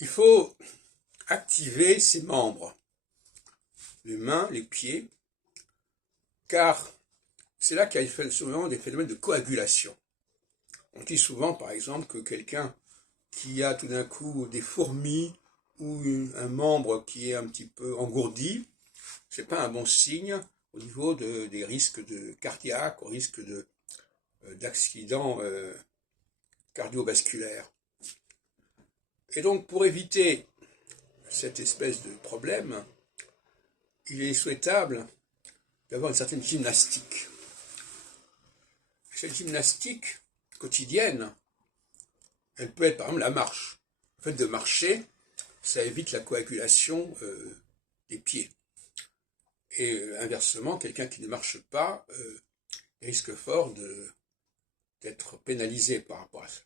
Il faut activer ses membres, les mains, les pieds, car c'est là qu'il y a souvent des phénomènes de coagulation. On dit souvent, par exemple, que quelqu'un qui a tout d'un coup des fourmis ou un membre qui est un petit peu engourdi, c'est pas un bon signe au niveau des risques cardiaques, au risque d'accidents cardiovasculaires. Et donc, pour éviter cette espèce de problème, il est souhaitable d'avoir une certaine gymnastique. Cette gymnastique quotidienne, elle peut être par exemple la marche. Le fait de marcher, ça évite la coagulation des pieds. Et inversement, quelqu'un qui ne marche pas risque fort d'être pénalisé par rapport à ça.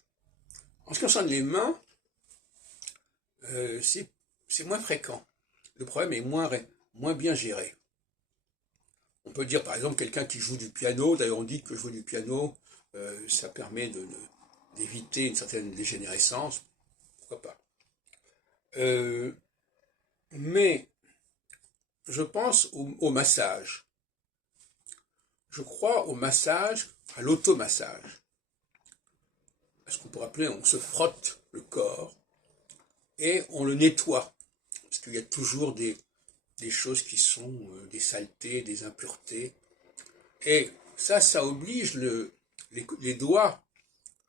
En ce qui concerne les mains, c'est moins fréquent. Le problème est moins bien géré. On peut dire par exemple quelqu'un qui joue du piano, d'ailleurs on dit que jouer du piano, ça permet d'éviter une certaine dégénérescence, pourquoi pas. Mais je pense au massage. Je crois au massage, à l'automassage. Ce qu'on pourrait appeler, on se frotte le corps et on le nettoie. Parce qu'il y a toujours des choses qui sont des saletés, des impuretés. Et ça oblige les doigts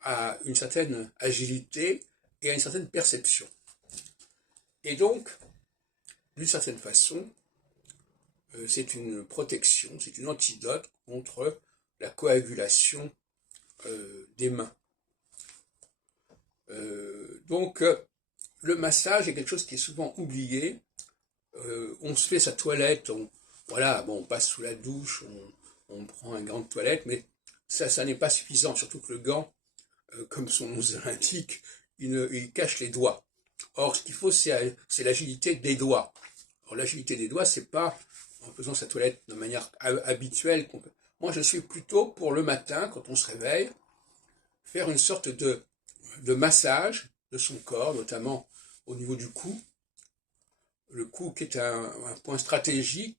à une certaine agilité et à une certaine perception. Et donc, d'une certaine façon, c'est une protection, c'est une antidote contre la coagulation des mains. Donc, le massage est quelque chose qui est souvent oublié. On se fait sa toilette, on passe sous la douche, on prend un gant de toilette, mais ça n'est pas suffisant, surtout que le gant, comme son nom l'indique, il cache les doigts. Or, ce qu'il faut, c'est l'agilité des doigts. Or, l'agilité des doigts, c'est pas en faisant sa toilette de manière habituelle. Moi, je suis plutôt pour le matin, quand on se réveille, faire une sorte de massage de son corps, notamment au niveau du cou. Le cou qui est un point stratégique,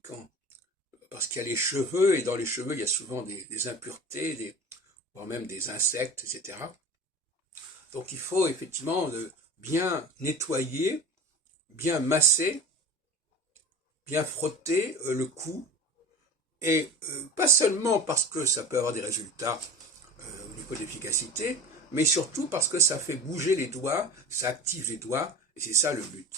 parce qu'il y a les cheveux, et dans les cheveux, il y a souvent des impuretés, voire même des insectes, etc. Donc il faut effectivement bien nettoyer, bien masser, bien frotter le cou, et pas seulement parce que ça peut avoir des résultats au niveau de l'efficacité, mais surtout parce que ça fait bouger les doigts, ça active les doigts, et c'est ça le but.